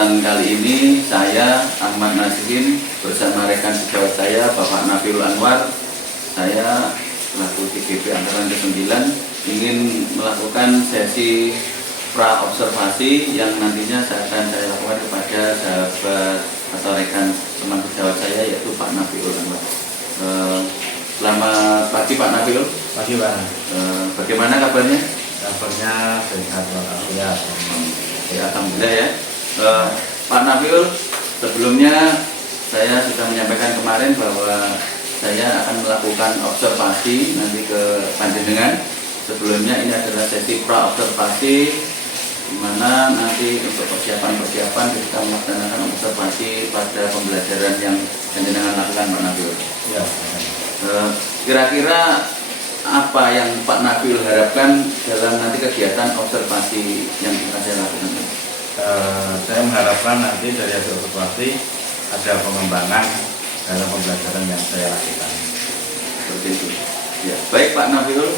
kesempatan kali ini saya Ahmad Nasihin bersama rekan sejawat saya Bapak Nafiul Anwar, saya selaku TGP Angkatan ke-9 ingin melakukan sesi pra-observasi yang nantinya akan saya lakukan kepada sahabat atau rekan teman sejawat saya yaitu Pak Nafiul Anwar. Selamat pagi Pak Nafiul. Pagi Pak. Bagaimana kabarnya? Kabarnya sehat walafiat. Ya, alhamdulillah ya. Pak Nafiul, sebelumnya saya sudah menyampaikan kemarin bahwa saya akan melakukan observasi nanti ke Panjenengan. Sebelumnya ini adalah sesi pra-observasi di mana nanti untuk persiapan-persiapan kita melaksanakan observasi pada pembelajaran yang Panjenengan lakukan Pak Nafiul. Ya. Kira-kira apa yang Pak Nafiul harapkan dalam nanti kegiatan observasi yang akan saya lakukan? Saya mengharapkan nanti dari hasil observasi ada pengembangan dalam pembelajaran yang saya lakukan. Seperti itu. Ya, baik Pak Nafiul.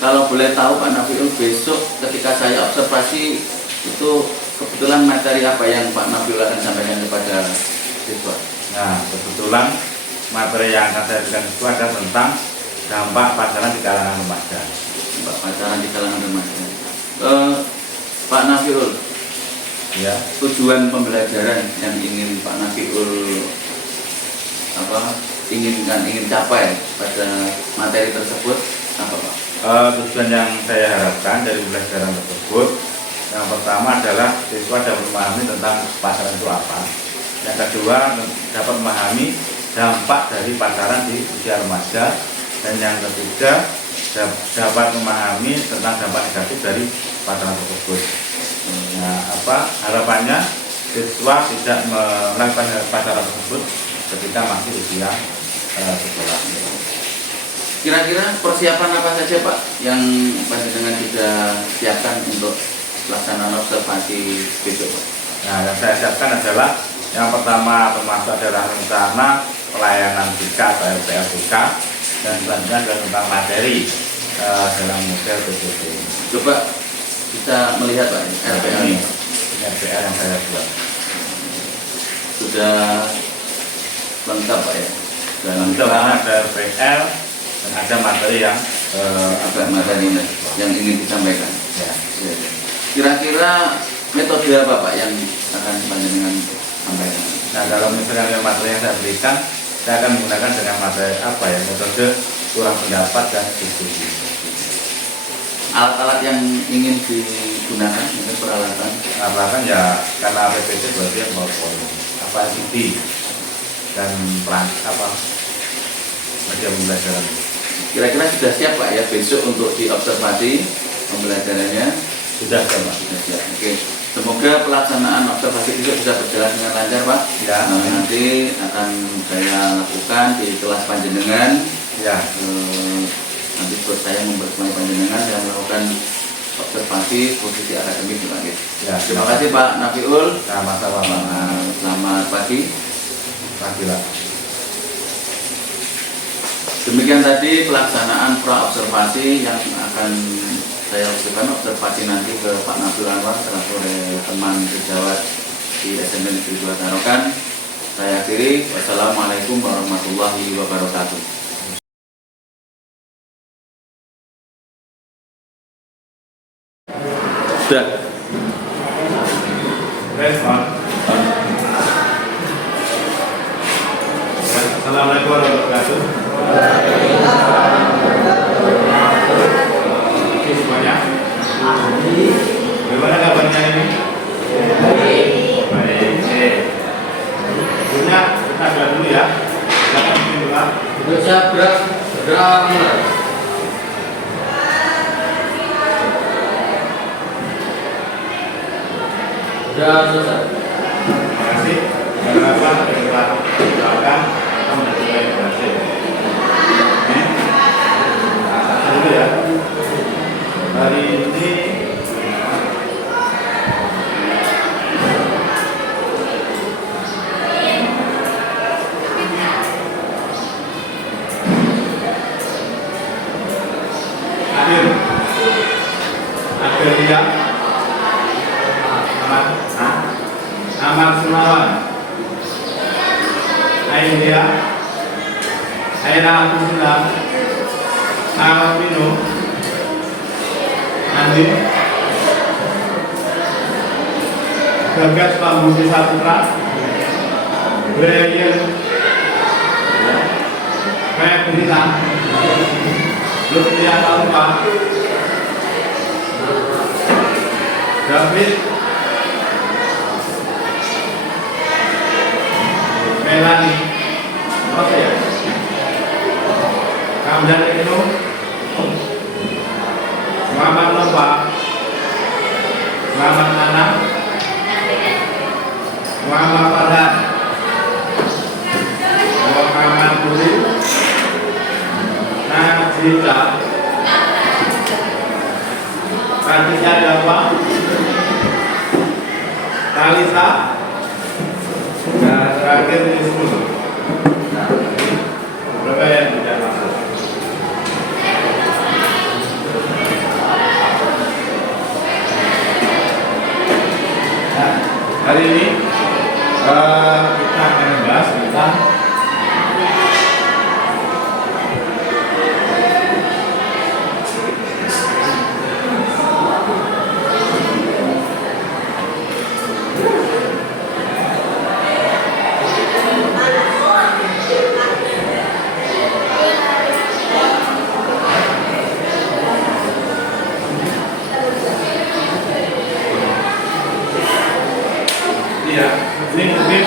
Kalau boleh tahu Pak Nafiul, besok ketika saya observasi itu kebetulan materi apa yang Pak Nafiul akan sampaikan kepada siswa? Nah, kebetulan materi yang akan saya berikan itu adalah tentang dampak pacaran di kalangan remaja. Dampak pacaran di kalangan remaja. Pak Nafiul, Ya. tujuan pembelajaran yang ingin Pak Nafiul ingin capai pada materi tersebut apa Pak? Tujuan yang saya harapkan dari pembelajaran tersebut, yang pertama adalah siswa dapat memahami tentang pacaran itu apa. Yang kedua, dapat memahami dampak dari pacaran di usia remaja. Dan yang ketiga, dapat memahami tentang dampak negatif dari pacaran tersebut. Nah, harapannya siswa tidak melakukan pacaran tersebut ketika masih usia sekolah. Kira-kira persiapan apa saja Pak yang Panjenengan sudah siapkan untuk pelaksanaan observasi besok Pak? Nah, yang saya siapkan adalah yang pertama termasuk adalah rencana pelayanan BK atau LPLBK, dan selanjutnya adalah tentang materi dalam model PPT. Coba kita melihat Pak RPL Ini ini RPL yang saya buat. sudah lengkap Pak ya. Sudah Untuk lengkap. ada RPL dan ada materi yang Apa materi yang ingin disampaikan? ya. Ya. Kira-kira metode apa Pak yang akan Panjenengan sampaikan? Nah, dalam misalnya materi yang saya berikan, saya akan menggunakan dengan materi metode kurang pendapat dan diskusi. Alat-alat yang ingin digunakan, mungkin peralatan. Peralatan ya, karena PPT berarti yang PowerPoint, LCD dan media pembelajaran. Kira-kira sudah siap Pak ya besok untuk diobservasi pembelajarannya? Sudah Pak. Sudah siap. Oke. Semoga pelaksanaan observasi besok bisa berjalan dengan lancar Pak. Ya. Nanti akan saya lakukan di kelas Panjenengan. Ya. Nanti terus saya mempertemukan Panjenengan dan melakukan observasi posisi akademik berlanjut. Ya. Terima kasih Pak Nafiul. Sama-sama Pak. Selamat pagi. Pagi Pak. Demikian tadi pelaksanaan pra-observasi yang akan saya lakukan observasi nanti ke Pak Nafiul Anwar selaku teman sejawat di SMP Negeri 2 Tarokan. Saya akhiri. Wassalamualaikum warahmatullahi wabarakatuh. Sudah. Assalamualaikum warahmatullahi wabarakatuh. Oke semuanya. Bagaimana kabarnya ini? Baik. Punya kita gelar dulu ya. Silakan dimulai. Bisa bergerak mulai. Sudah selesai. Terima kasih. Kenapa kita doakan kita mulai berhasil. Dulu ya. Hari ini akhir dia Ahmad Ahmad Sumawan, Aindia, Aina Abdullah, Alvino, Andi, Gagas Pambusi Saputra, Brian, Febrina, Lutfi Alfa, David, Melani, oke, Kamdan Eno, Muhammad Nova, Muhammad Nana, Muhammad Farhan, Muhammad Budi, Najita, Katia Dapa, Kalisa, dan terakhir Yusuf. Nah, berapa yang tidak masuk? Nah, hari ini kita akan membahas tentang ini mungkin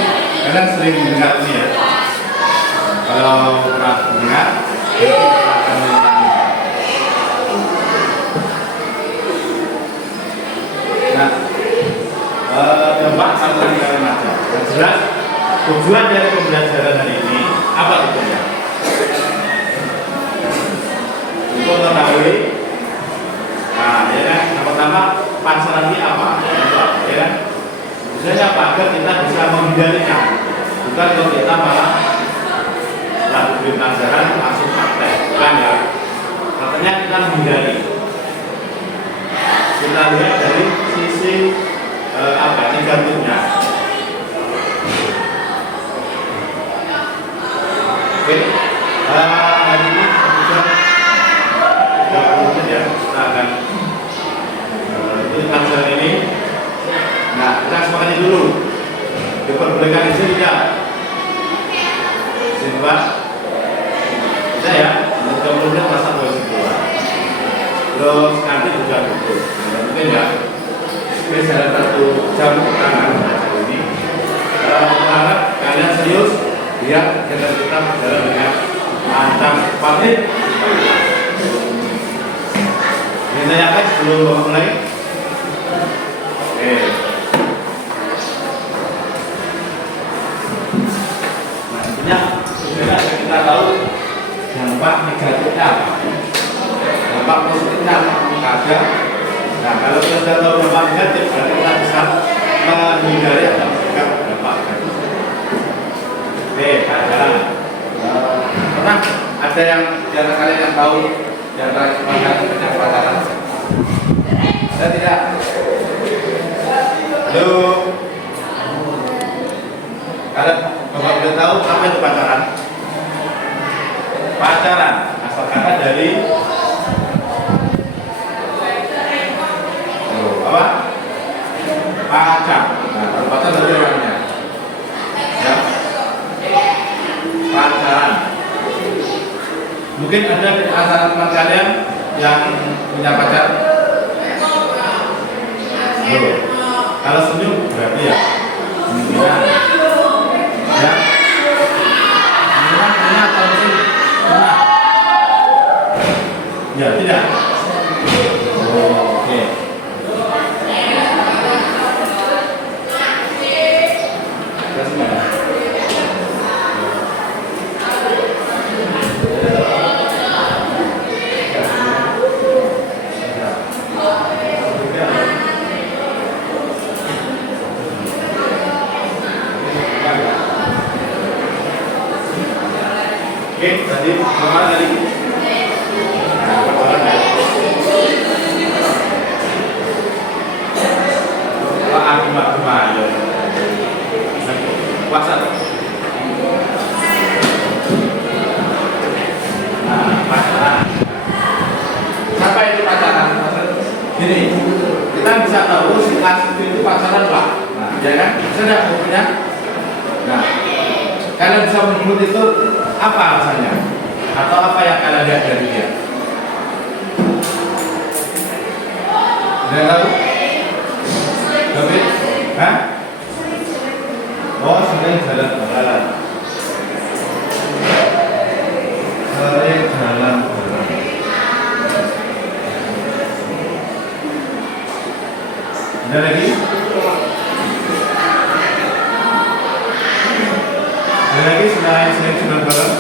kalian sering mendengar ini ya. Kalau pernah mendengar, kita akan mengulangi. Nah, coba kalian baca. Yang jelas, tujuan dari pembelajaran hari ini apa tujuannya? Untuk mengetahui, nah, ya kan, yang pertama pasaran ini apa? Ya kan? Tujuannya apa? Agar kita bisa menghindarinya, bukan kalau kita malah lakukan pelajaran langsung praktek, bukan ya? Katanya kita menghindari. Kita lihat dari sisi negatifnya. Oke, hari ini sudah 30 menit ya, kita akan pelajaran ini. Nah, kita sepakati dulu. Diperbolehkan isi tidak? Isi Pak? Bisa ya? 30 menit masa boleh keluar. Terus nanti juga tutup. Mungkin ya. Oke, saya 1 jam tangan belajar ini. Berharap kalian serius. Biar kita berjalan dengan lancar. Patrik. Ini tanyakan sebelum mulai. Oke. Kita tahu dampak negatifnya apa, dampak positifnya apa. Nah, kalau kita sudah tahu dampak negatif, berarti kita bisa menghindari atau mencegah dampak negatif. Oke, pelajaran. Pernah ada yang di antara kalian yang tahu di antara kita pelajaran? Saya tidak. Halo. Kalian Bapak boleh tahu apa itu pacaran? Pacaran asal kata dari apa? Pacar. Nah, kalau pacar dari orangnya, ya. Pacaran. Mungkin ada di antara teman kalian yang punya pacar. Kalau senyum berarti ya. Ya, pernah atau mungkin pernah? Ya, tidak. Oke. Gini, kita bisa tahu si A si B itu pacaran Pak. Nah, ya kan? Bisa nggak buktinya? Nah, kalian bisa menyebut itu apa alasannya? Atau apa yang kalian lihat dari dia? Ada tahu? David? Hah? Oh, sering jalan bareng. Sering jalan bareng. Ada lagi? Ada lagi selain sering jalan bareng?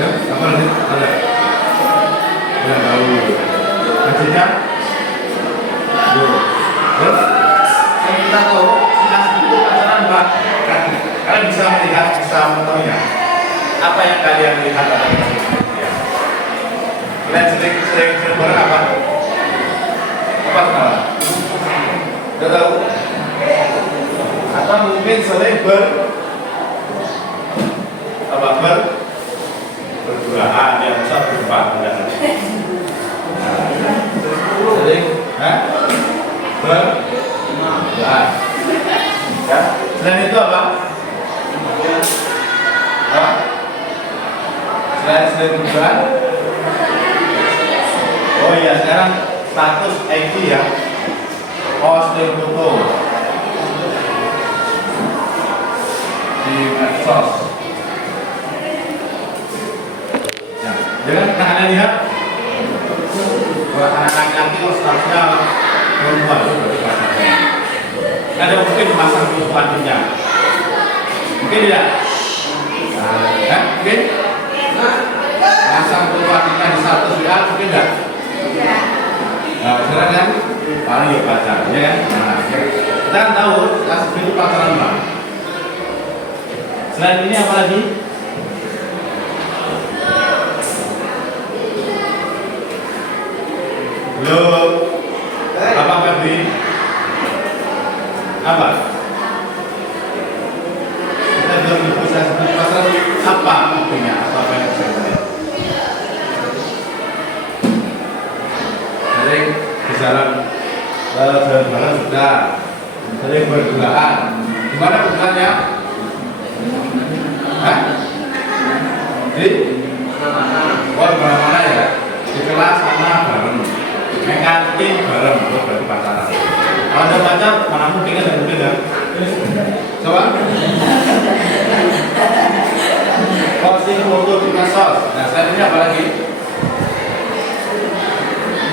Ya, apa lagi? Ada? Tidak tahu. Artinya? Terus? Yang kita tahu, sinas itu pacaran Mbak. Kalian bisa melihat, bisa mengetahuinya. Apa yang kalian lihat pada ya. Kalian sering bareng apa? Apa kenapa? Tidak tahu? Atau mungkin sering berduaan yang bisa berempat. Sering, berduaan. Ya. Selain itu apa? Selain berduaan. Oh iya, sekarang status IG ya. Posting foto di medsos. Ya, jangan kalian lihat buat anak-anak laki kalau statusnya perempuan itu berarti pacarnya. Ada mungkin masang foto pantinya. Mungkin tidak? Mungkin? Masang foto pantinya di status WA mungkin tidak? Nah, sekarang kan paling ya pacar, ya kan? Nah, kita kan tahu kasus itu pacaran Mbak. Selain ini apa lagi? Belum. Apa Febri? Apa? Kita belum bisa sebut pacaran apa artinya? Apa yang saya lihat? Sering berjalan bareng sudah, sering berduaan. Gimana berduaannya? Hah? Di mana ya? Di kelas sama bareng, naik kantin bareng, itu berarti pacaran. Kalau ada pacar, mana mungkin kan mungkin kan? Coba. Posting foto di medsos. Nah, selanjutnya apa lagi?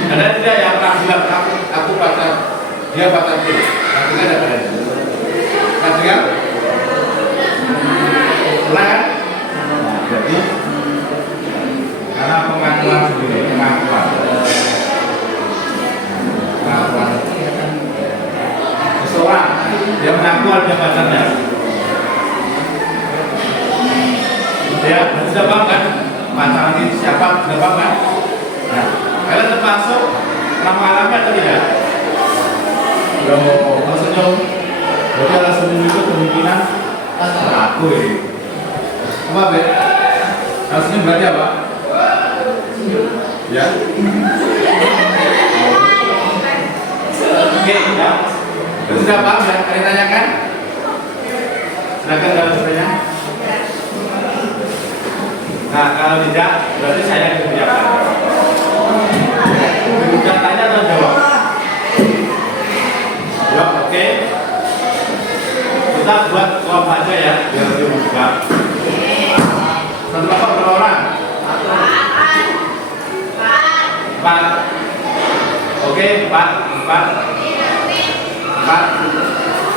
Ada tidak yang pernah bilang aku pacar, dia pacarku? Artinya ada pada itu. Artinya? Pernah kan? Jadi karena pengakuan sendiri, pengakuan seseorang dia mengaku ada pacarnya. Ya, sudah paham kan? Pacaran ini siapa? Sudah paham kan? Nah, kalian termasuk pernah mengalami atau tidak? Kalau tersenyum, berarti ada senyum itu kemungkinan aku ini. Apa be? Kalau senyum berarti apa? Ya. Oke, ya. Sudah paham ya? Kalian tanyakan? Silakan kalau bertanya. Nah, kalau tidak, berarti saya yang menjawab. Sudah tanya atau jawab? Jawab, oke. Kita buat kelompok aja ya, biar lebih mudah. Satu kelompok berapa orang? 4. Oke, 4.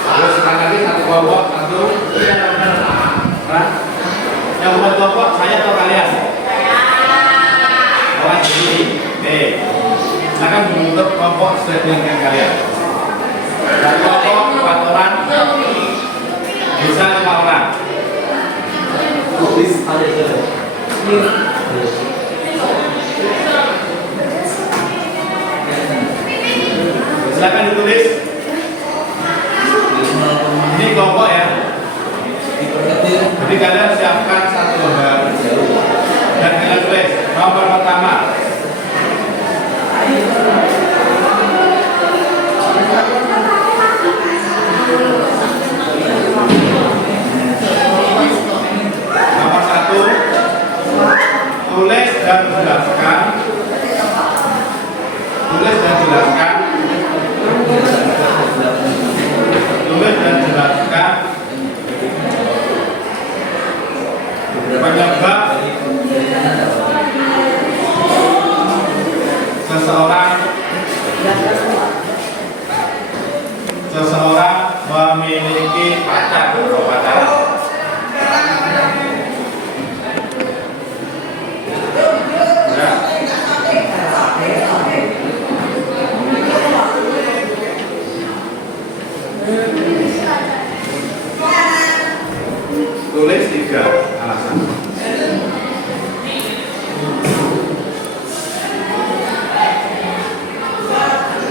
Terus sekarang lagi satu kelompok, satu. Yang buat kelompok saya atau kalian? Orang sendiri. Oke. Silakan membentuk kelompok sesuai dengan kalian. Dari kelompok 4 orang bisa 5 orang. Silakan ditulis. Ini kelompok ya. Jadi kalian siapkan satu lembar dan kalian tulis nomor pertama seseorang memiliki pacar atau pacaran. Ya. Tulis 3 alasan.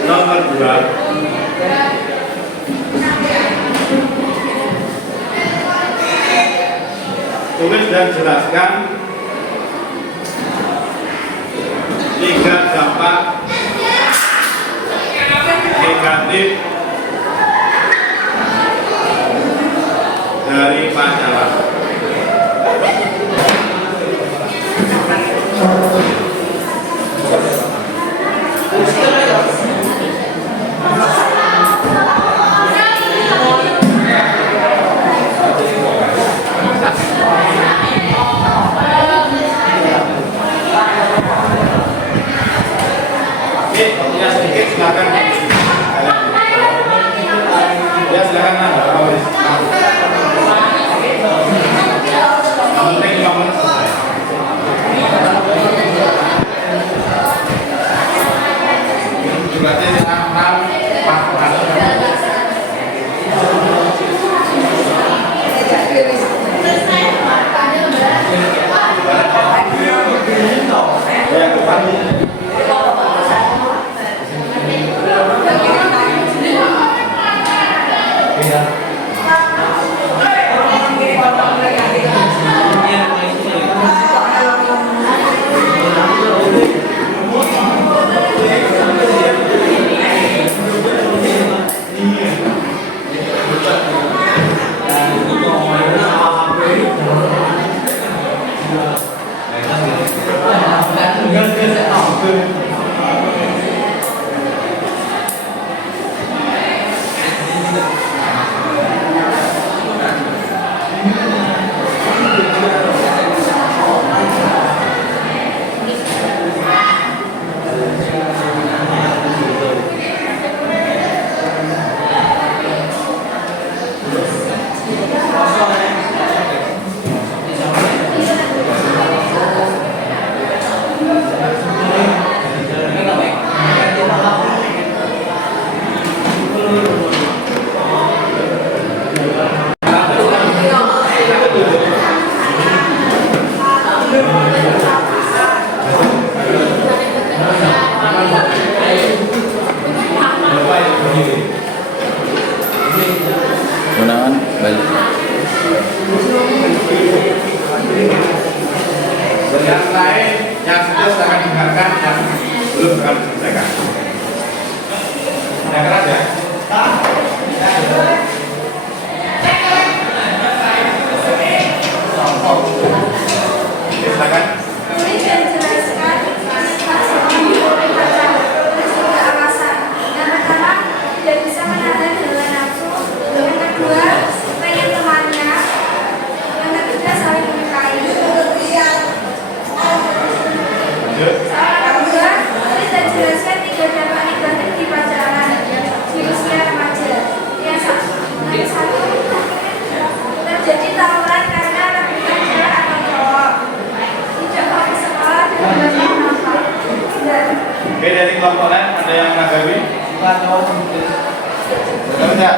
Nomor 2, tulis dan jelaskan 3 dampak negatif dari pacaran. Waktunya sedikit, silakan. Ya, silakan. Gunawan balik. Yang lain yang sudah akan dengarkan yang belum akan diselesaikan. Yang keras ya. Silakan. Tulis dan jelaskan alasan alasan. Yang pertama, tidak bisa menahan hawa nafsu. Yang kedua, pengen temannya. Yang ketiga, saling menyukai. Yang kedua, tulis dan jelaskan 3 dampak negatif di pacaran di usia remaja. Yang satu, terjadi tawuran karena rebutan cewek atau cowok. Tidak mau sekolah dan belajar nafas. Oke, dari kelompok lain ada yang menanggapi? Tidak.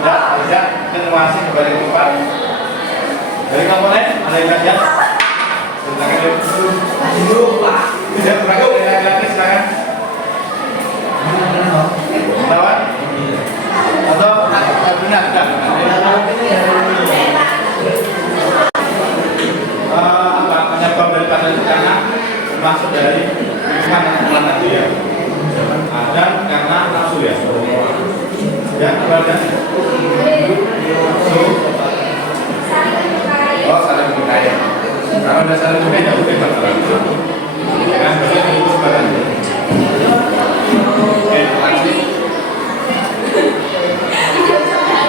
Tidak. Konfirmasi kepada tempat. Dari kelompok lain ada yang belajar? Silakan. Tidak berangkat dari laki-laki, silakan. Lawan? Atau benar? Penyebab daripada bencana termasuk dari hubungan tadi ya, dan karena nafsu ya, ya berarti saling mencintai. Kalau ada saling mencintai ya udah masalah. Kan berarti itu sebenarnya. Oke, lanjut.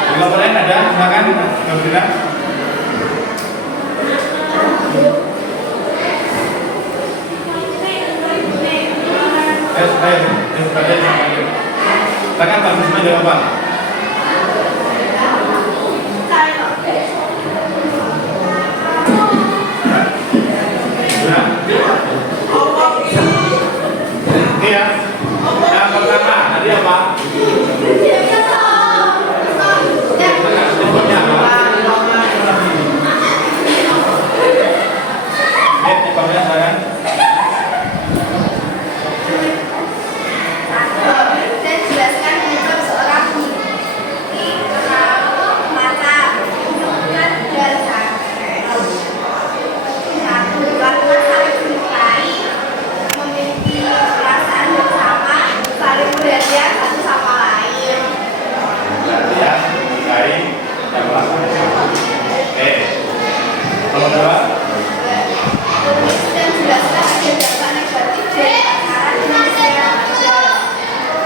Di nomor lain ada, silakan Gembira. Tangan Pak Bisma jawab Pak. Iya. Yang pertama tadi apa? Tipenya apa? Tipenya saya. Saya jelaskan untuk seorang mata dan dasar. Satu, lakukan saling mencintai, memiliki perasaan bersama, saling perhatian satu sama lain. Ya, baik. Yang pertama. Kalau kedua, Tulis dan jelaskan ada dampak negatif dari pacaran dengan saya aja.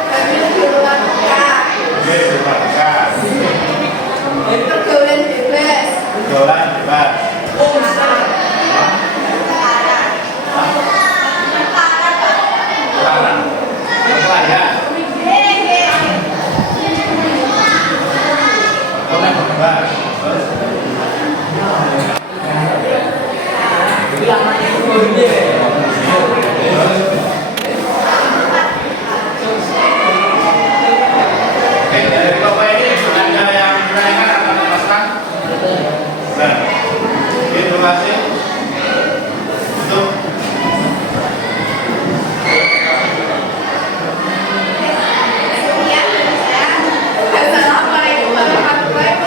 Bagi hubungan kita, berpakat. pergaulan bebas, Dolan bebas. Larang. Pelayan. Boleh bebas. Oke, dari Bapak ini ada yang menanyakan atau memasang? Nah, terima kasih untuk sekian dari saya. Wassalamualaikum warahmatullahi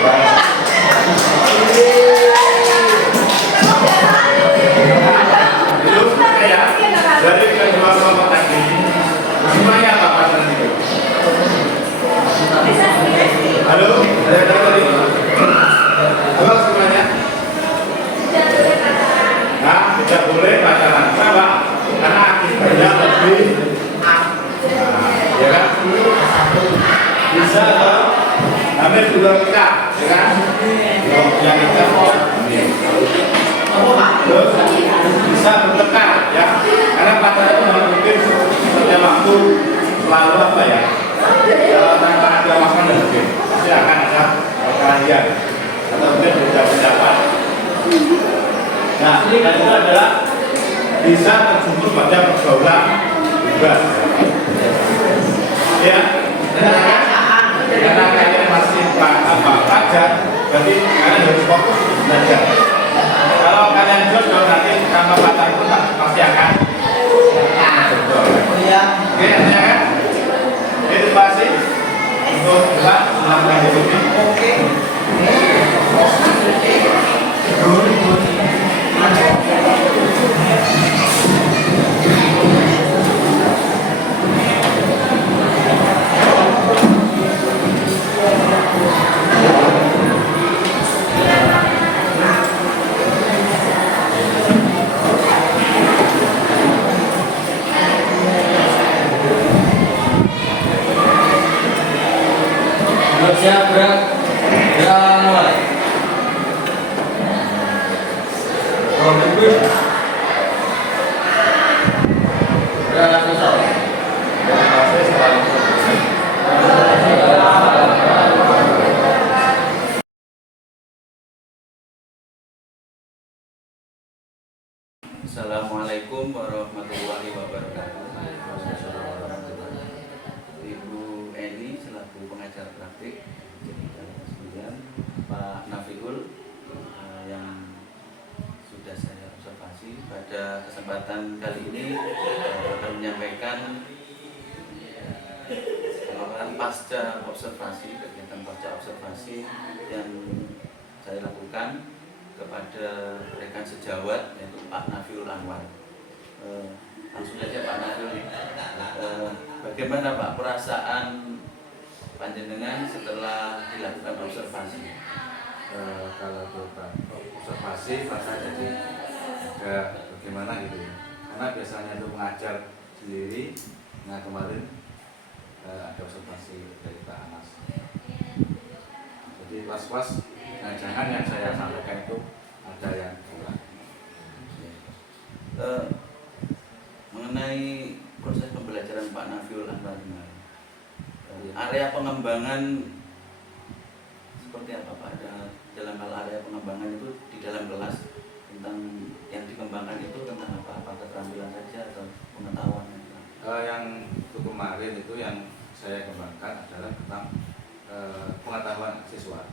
wabarakatuh. dulu saya dari kedua kelompok tadi semuanya apa pasangan itu? Halo, ada yang tahu tadi? Halo semuanya? Nah, tidak boleh pacaran. Kenapa? Karena akibatnya lebih ya kan? Bisa atau hamil juga kita, ya kan? Yang kita terus bisa bertengkar ya, karena pacaran itu mungkin setiap waktu selalu apa ya, tanpa ada masalah mungkin pasti akan ada perkelahian atau mungkin beda pendapat. Nah, dan itu adalah bisa terjun pada pergaulan bebas. Ya, karena kalian masih pelajar, berarti kalian harus fokus belajar. Kalau kalian jodoh nanti sama pacar itu pasti akan jodoh. Oke, ya kan? Itu pasti untuk kita melakukan ini. Oke. Siap, gerak. Gerak mulai. Gerak selesai. Assalamualaikum warahmatullahi wabarakatuh. Ibu Eni selaku pengajar praktik, kemudian Pak Nafiul yang sudah saya observasi pada kesempatan kali ini akan menyampaikan pengawalan pasca observasi, kegiatan pasca observasi yang saya lakukan kepada rekan sejawat yaitu Pak Nafiul Anwar. Langsung saja Pak Nafiul, bagaimana Pak perasaan panjenengan setelah dilakukan observasi? Kalau kita observasi maka jadi agak bagaimana gitu ya, karena biasanya itu mengajar sendiri. Nah kemarin ada observasi dari Pak Anas, jadi was-was, nah jangan yang saya sampaikan itu ada yang kurang. Mengenai proses pembelajaran Pak Nafiul Anwar kemarin. Area pengembangan seperti apa Pak? Ada dalam hal area pengembangan itu di dalam kelas tentang yang dikembangkan itu tentang apa? Apa keterampilan saja atau pengetahuan? Yang untuk kemarin itu yang saya kembangkan adalah tentang pengetahuan siswa.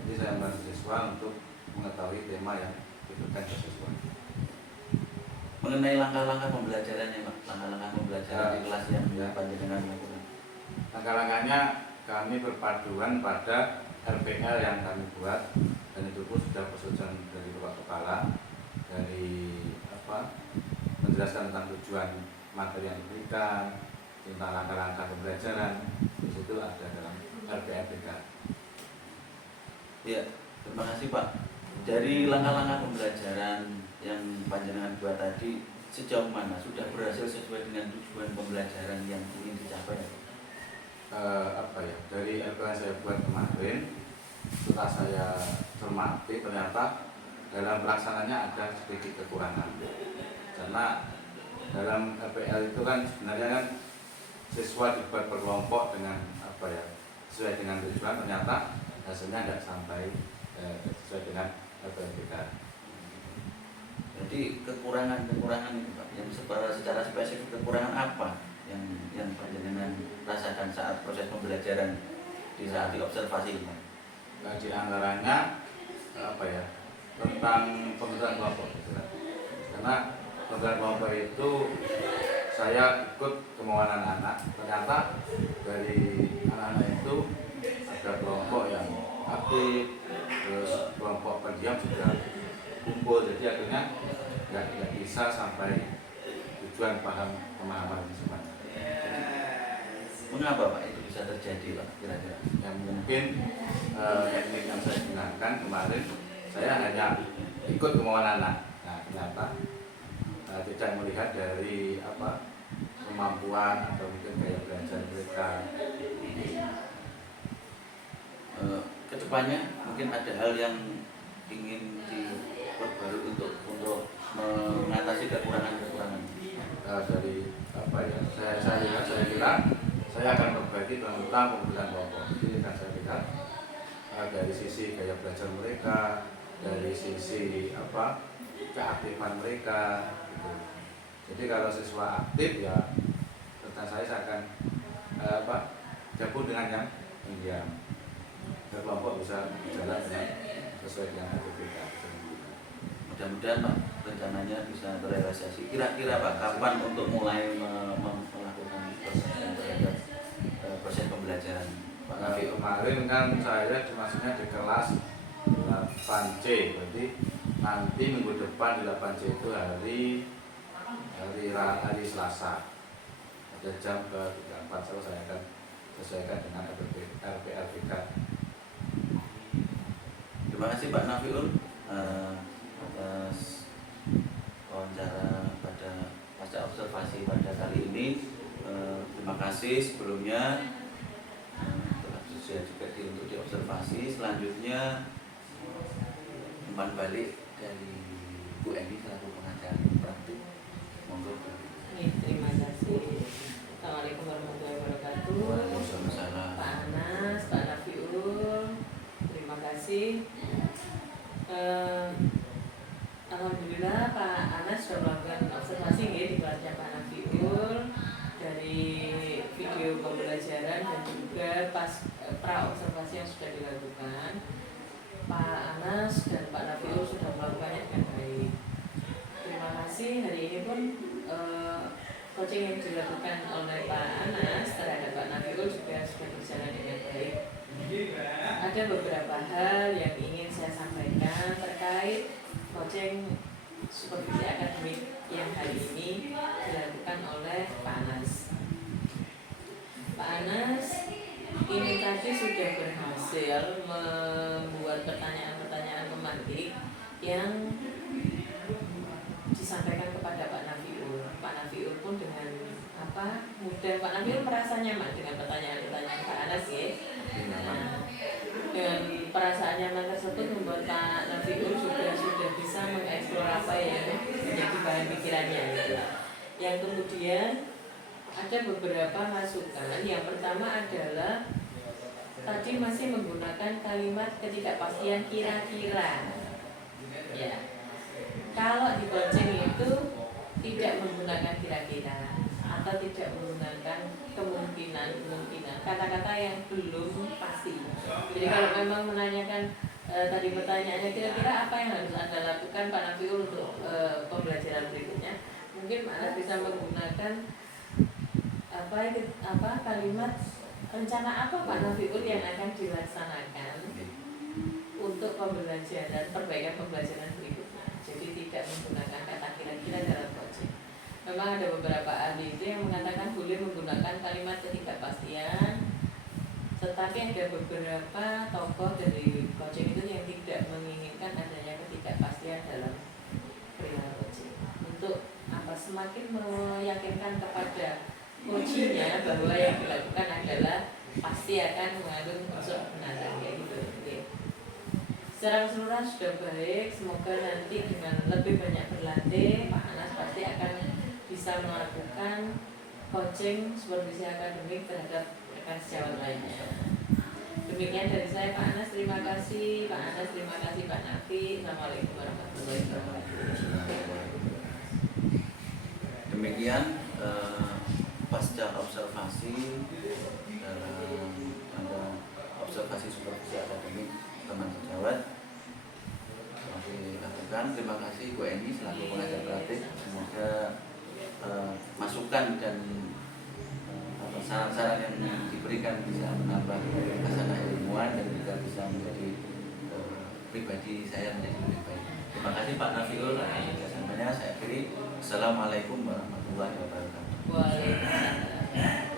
Jadi saya membantu siswa untuk mengetahui tema yang diberikan ke siswa. Mengenai langkah-langkah pembelajarannya Pak, langkah-langkah pembelajaran di kelas yang panjenengan lakukan. Langkah-langkahnya kami berpaduan pada RPL yang kami buat, dan itu pun sudah persetujuan dari Bapak Kepala, dari menjelaskan tentang tujuan materi yang diberikan, tentang langkah-langkah pembelajaran. Di situ ada dalam RPLPK. Ya, terima kasih Pak. Dari langkah-langkah pembelajaran yang panjenengan buat tadi, sejauh mana sudah berhasil sesuai dengan tujuan pembelajaran yang ingin dicapai? Dari LPL yang saya buat kemarin, setelah saya cermati ternyata dalam pelaksananya ada sedikit kekurangan, karena dalam LPL itu kan sebenarnya kan siswa dibuat berkelompok dengan sesuai dengan tujuan, ternyata hasilnya tidak sampai sesuai dengan LPLPK. Jadi kekurangan itu Pak, yang secara spesifik kekurangan apa yang panjenengan rasakan saat proses pembelajaran di saat diobservasi ini? Di antaranya tentang pembentukan kelompok gitu kan. Karena pembentukan kelompok itu saya ikut kemauan anak-anak, ternyata dari anak-anak itu ada kelompok yang aktif, terus kelompok pendiam juga kumpul, jadi akhirnya nggak bisa sampai tujuan pemahaman semuanya. Mengapa Pak itu bisa terjadi Pak kira-kira? Yang mungkin teknik yang saya gunakan kemarin, saya hanya ikut kemauan anak. Nah, ternyata tidak melihat dari kemampuan atau mungkin gaya belajar mereka. Kedepannya mungkin ada hal yang ingin diperbarui untuk mengatasi kekurangan-kekurangan. Saya kira saya akan berbagi tentang pembentukan kelompok. Jadi akan saya lihat dari sisi gaya belajar mereka, dari sisi keaktifan mereka. Gitu. Jadi kalau siswa aktif ya, tentang saya akan gabung dengan yang pendiam. Kelompok bisa berjalan dengan sesuai dengan aktivitas. Mudah-mudahan Pak rencananya bisa terrealisasi. Kira-kira Pak kapan untuk mulai melakukan proses pembelajaran Pak Nafiul? Kemarin kan saya maksudnya di kelas 8C, berarti nanti minggu depan di 8C itu hari Selasa, ada jam ke 3-4, saya akan sesuaikan dengan RPLPK. Terima kasih Pak Nafiul atas wawancara pada pasca observasi pada kali ini. Terima kasih sebelumnya telah sesuai juga untuk diobservasi. Selanjutnya umpan balik dari Bu Eni selaku pengajar praktik. Monggo. Terima kasih. Assalamualaikum warahmatullahi wabarakatuh. Waalaikumsalam. Pak Anas, Pak Nafiul, terima kasih. Alhamdulillah Pak Anas sudah melakukan observasi di kelasnya Pak Nafiul, dari video pembelajaran dan juga pra observasi yang sudah dilakukan. Pak Anas dan Pak Nafiul sudah melakukannya dengan baik. Terima kasih. Hari ini pun coaching yang dilakukan oleh Pak Anas terhadap Pak Nafiul juga sudah berjalan dengan baik. Ada beberapa hal yang ingin saya sampaikan terkait coaching supervisi akademik yang hari ini dilakukan oleh Pak Anas. Pak Anas ini tadi sudah berhasil membuat pertanyaan-pertanyaan pemantik yang disampaikan kepada Pak Nafiul. Pak Nafiul pun dengan mudah, Pak Nafiul merasa nyaman dengan pertanyaan-pertanyaan Pak Anas ya. Nah, dengan perasaan nyaman tersebut membuat Pak Nafiul sudah bisa mengeksplor apa yang menjadi bahan pikirannya gitu. Yang kemudian ada beberapa masukan. Yang pertama adalah tadi masih menggunakan kalimat ketidakpastian kira-kira. Ya, kalau di coaching itu tidak menggunakan kira-kira atau tidak menggunakan kemungkinan kata-kata yang belum pasti. Jadi kalau memang menanyakan tadi pertanyaannya kira-kira apa yang harus Anda lakukan Pak Nafiul untuk pembelajaran berikutnya, mungkin Anda bisa menggunakan kalimat rencana apa Pak Nafiul yang akan dilaksanakan untuk pembelajaran perbaikan pembelajaran berikutnya. Jadi tidak menggunakan kata kira-kira dalam coaching. Memang ada beberapa ahli itu yang mengatakan boleh menggunakan kalimat ketidakpastian, tetapi ada beberapa tokoh dari coaching itu yang tidak menginginkan adanya ketidakpastian dalam perihal coaching. Untuk apa? Semakin meyakinkan kepada coachingnya bahwa yang dilakukan adalah pasti akan mengandung unsur kebenaran kayak gitu. Oke. Secara keseluruhan sudah baik. Semoga nanti dengan lebih banyak berlatih, Pak Anas pasti akan bisa melakukan coaching supervisi akademik terhadap rekan sejawat lainnya. Demikian dari saya Pak Anas, terima kasih Pak Anas, terima kasih Pak Nafi. Assalamualaikum warahmatullahi wabarakatuh. Demikian pasca observasi dalam ada observasi supervisi akademik teman sejawat kami lakukan. Terima kasih Bu Eni selaku pengajar praktik. Semoga masukan dan saran-saran yang diberikan bisa menambah hasanah ilmuwan dan juga bisa menjadi pribadi saya menjadi lebih baik. Terima kasih Pak Nafiul atas kerjasamanya. Saya akhiri. Assalamualaikum warahmatullahi wabarakatuh. Waalaikumsalam.